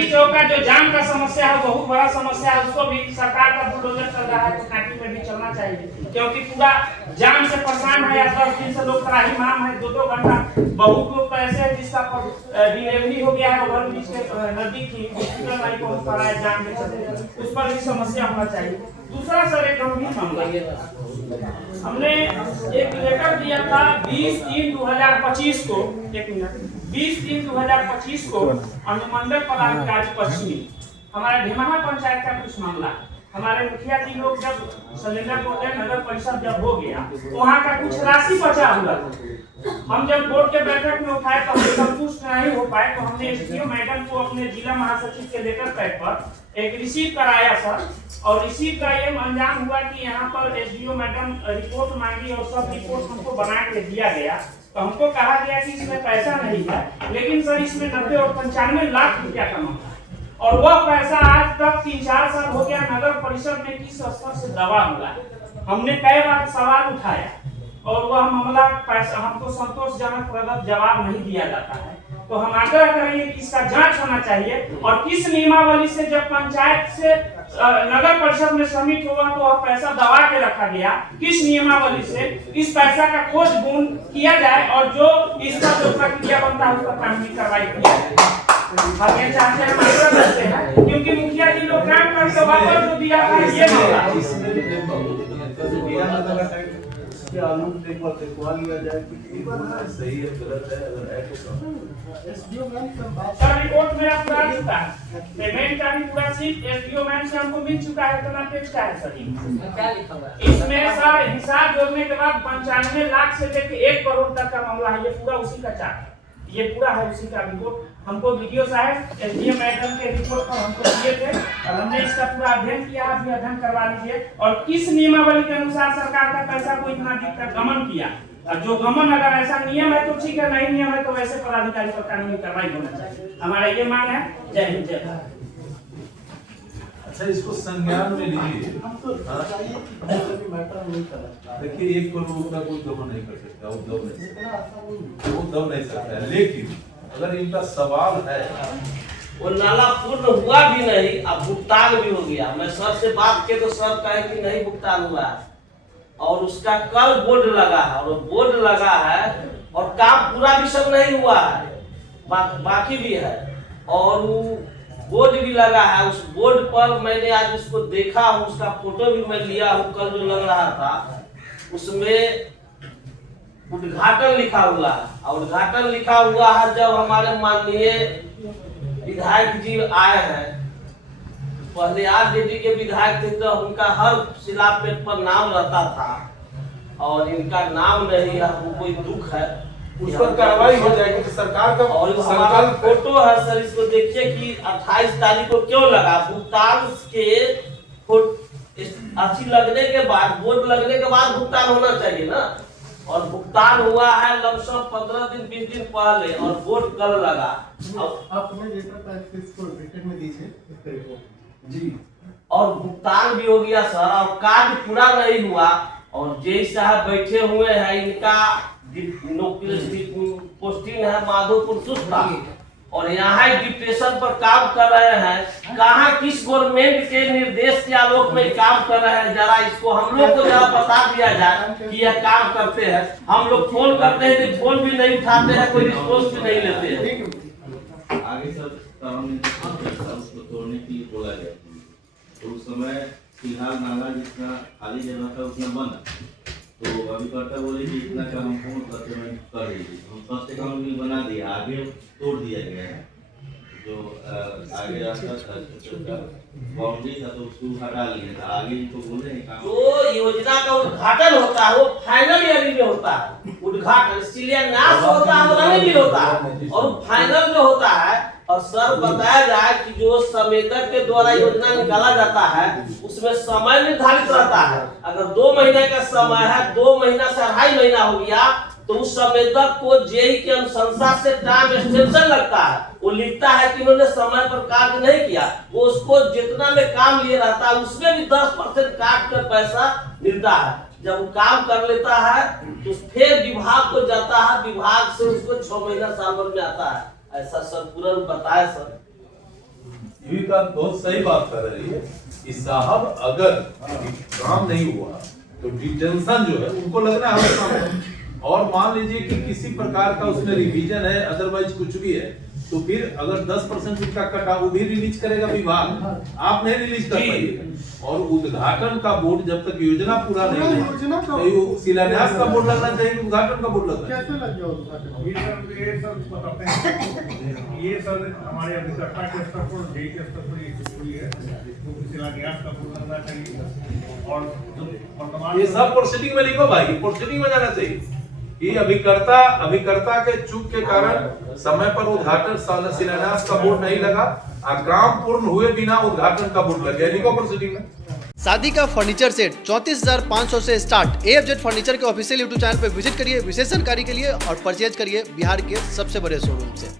कांटी चौक का जो जाम का समस्या है बहुत बड़ा समस्या है, उसको भी सरकार का बुलडोजर चल रहा है तो कांटी में भी चलना चाहिए, क्योंकि पूरा जाम से परेशान है। 10 दिन से लोग त्राही माम है, 2-2 घंटा। बहुत लोग तो ऐसे है जिसका डिलीवरी हो गया है, ओवर ब्रिज के नजदीक ही हॉस्पिटल नहीं पहुंच पा रहा है जाम के चलते, उस पर भी समस्या होना चाहिए। दूसरा सर एक गंभीर मामला, हमने एक लेटर दिया था 20/3/2025 को, 20/3/2025 को अनुमंडल पदाधिकारी पश्चिमी, हमारे ढेमहा पंचायत का कुछ मामला। हमारे मुखिया जी लोग जब सिलेंडर बोर्ड नगर परिषद जब हो गया तो वहाँ का कुछ राशि बचा हुआ था। हम जब बोर्ड के बैठक में उठाए तो हम संतुष्ट नहीं हो पाए, तो हमने एसडीओ मैडम को अपने जिला महासचिव के लेटर पैड पर एक रिसीव कराया सर, और रिसीव का ये अंजाम हुआ कि यहाँ पर एसडीओ मैडम रिपोर्ट मांगी और सब रिपोर्ट हमको बना के दिया गया। तो हमको कहा गया कि इसमें पैसा नहीं है, लेकिन सर इसमें 90 और 95 लाख रुपया का मामला, और वह पैसा आज तक 3-4 साल हो गया नगर परिषद में किस स्तर से दबा हुआ है। हमने कई बार सवाल उठाया और वह मामला पैसा हमको संतोषजनक जवाब नहीं दिया जाता है। तो हम आग्रह करेंगे कि इसका जांच होना चाहिए, और किस नियमावली से जब पंचायत से नगर परिषद में सबमिट हुआ तो वह पैसा दबा के रखा गया, किस नियमावली से इस पैसा का खोजबीन किया जाए और जो इसका जो प्रक्रिया बनता है उस पर कानूनी कार्रवाई किया जाए। हम ये चाहते हैं, आग्रह करते हैं, क्योंकि मुखिया जी लोग काम करके वापस जो दिया था ये मामला देखवा लिया जाए कि सही है गलत है, अगर है तो सर रिपोर्ट मेरा पूरा चुका है, पेमेंट का भी पूरा सीट एसडीओ मैम से हमको मिल चुका है। कितना पेज का है सर क्या लिखा हुआ है इसमें? सर हिसाब जोड़ने के बाद 95 लाख से लेकर 1 करोड़ तक का मामला है, ये पूरा उसी का चार्ट, ये पूरा है उसी का रिपोर्ट। हमको वीडियो साहब एसडीएम मैडम के रिपोर्ट पर हमको दिए थे और हमने इसका पूरा अध्ययन किया, आप भी अध्ययन करवा लीजिए। और किस नियमावली के अनुसार सरकार का पैसा को इतना दिक्कत गमन किया, और जो गमन अगर ऐसा नियम है तो ठीक है, नहीं नियम है तो वैसे पदाधिकारी पर कानूनी कार्रवाई होना चाहिए, हमारा ये मांग है। जय हिंद जय भारत। अच्छा, इसको संज्ञान में लीजिए। देखिए 1 करोड़ का कोई दम नहीं कर सकता, वो दम नहीं सकता है, लेकिन अगर इनका सवाल है, वो नाला पूर्ण हुआ भी नहीं, अब भुगतान भी हो गया। मैं सर से बात किया तो सर कहे कि नहीं भुगतान हुआ है, और उसका कल बोर्ड लगा है, और बोर्ड लगा है और काम पूरा भी सब नहीं हुआ है, बाकी भी है, और बोर्ड भी लगा है। उस बोर्ड पर मैंने आज उसको देखा हूँ, उसका फोटो भी मैं लिया हूँ, कल जो लग रहा था उसमें उद्घाटन लिखा हुआ है, और उद्घाटन लिखा हुआ है जब हमारे माननीय विधायक जी आए हैं, पहले आरजेडी के विधायक थे तो उनका हर शिलालेख पर नाम रहता था, और इनका नाम नहीं है, वो कोई दुख है, उस पर कार्रवाई हो जाएगी तो सरकार का। और हमारा फोटो है सर, इसको देखिए कि 28 तारीख को क्यों लगा। भुगतान के अच्छी लगने के बाद, बोर्ड लगने के बाद भुगतान होना चाहिए ना, और भुगतान हुआ है लमसम 15 दिन 20 दिन पहले, और बोर्ड कल लगा। आप हमें लेटर पैड इसको रिटर्न में दीजिए जी, और भुगतान भी हो गया सर, और कार्य पूरा नहीं हुआ, और जय साहब बैठे हुए हैं, इनका पोस्टिंग है माधोपुर सुस्ता, और यहाँ डिप्रेशन पर काम कर रहे हैं। कहाँ किस गवर्नमेंट के निर्देश के आलोक में काम कर रहे हैं, जरा इसको हम लोग को जरा बता दिया जाए कि यह काम करते हैं। हम लोग फोन करते हैं तो फोन भी नहीं उठाते हैं, कोई रिस्पॉन्स भी नहीं लेते हैं। आगे सर उसको तोड़ने के लिए बोला गया, तो उस समय फिलहाल नाला जितना खाली जगह था उतना बंद, तो अभिकर्ता बोले कि इतना का हमको पेमेंट कर दीजिए। हम फर्स्ट अकाउंट भी बना दिया, आगे तोड़ दिया गया है, जो आगे रास्ता था बाउंड्री था तो उसको हटा लिया था, आगे इनको बोले जो योजना का उद्घाटन होता है वो फाइनल ईयर में होता है, उद्घाटन शिलान्यास होता है, रनिंग भी होता है, और फाइनल जो होता है। और सर बताया जाए कि जो संवेदक के द्वारा योजना निकाला जाता है उसमें समय निर्धारित रहता है। अगर 2 महीने का समय है, 2 महीना से 2.5 महीना हो गया, तो उस संवेदक को जेई के अनुशंसा से टाइम एक्सटेंशन लगता है। वो लिखता है कि उन्होंने समय पर कार्य नहीं किया, वो उसको जितना में काम लिए रहता है उसमें भी 10% काट कर पैसा मिलता है। जब वो काम कर लेता है तो फिर विभाग को जाता है, विभाग से उसको 6 महीना साल भर में आता है। ऐसा सर पूरा बताए सर। जीविका बहुत सही बात कर रही है कि साहब अगर काम नहीं हुआ तो डिटेंशन जो है उनको लगना है। और मान लीजिए कि किसी प्रकार का उसमें रिवीजन है, अदरवाइज कुछ भी है, तो फिर अगर 10% उनका कटा वो भी रिलीज करेगा विभाग, आप नहीं रिलीज कर पाइएगा। और उद्घाटन का बोर्ड जब तक योजना पूरा नहीं योजना का- है, तो शिलान्यास का बोर्ड लगना चाहिए, उद्घाटन का बोर्ड लगना चाहिए। कैसे लग गया उद्घाटन? ये सब बताते हैं। ये सब हमारे अभिकर्ता के स्तर पर, डे के स्तर पर ये चीज हुई है, जिसको शिलान्यास का बोर्ड लगना चाहिए। और जो वर्तमान ये सब प्रोसीडिंग में लिखो भाई, प्रोसीडिंग में जाना चाहिए कि अभिकर्ता के चूक के कारण समय पर उद्घाटन शिलान्यास का बोर्ड नहीं लगा और काम पूर्ण हुए बिना उद्घाटन का बोर्ड लग गया, लिखो प्रोसीडिंग में। शादी का फर्नीचर सेट 34,500 से स्टार्ट। AFZ फर्नीचर के ऑफिशियल यूट्यूब चैनल पर विजिट करिए विशेष जानकारी के लिए और परचेज करिए बिहार के सबसे बड़े शोरूम से।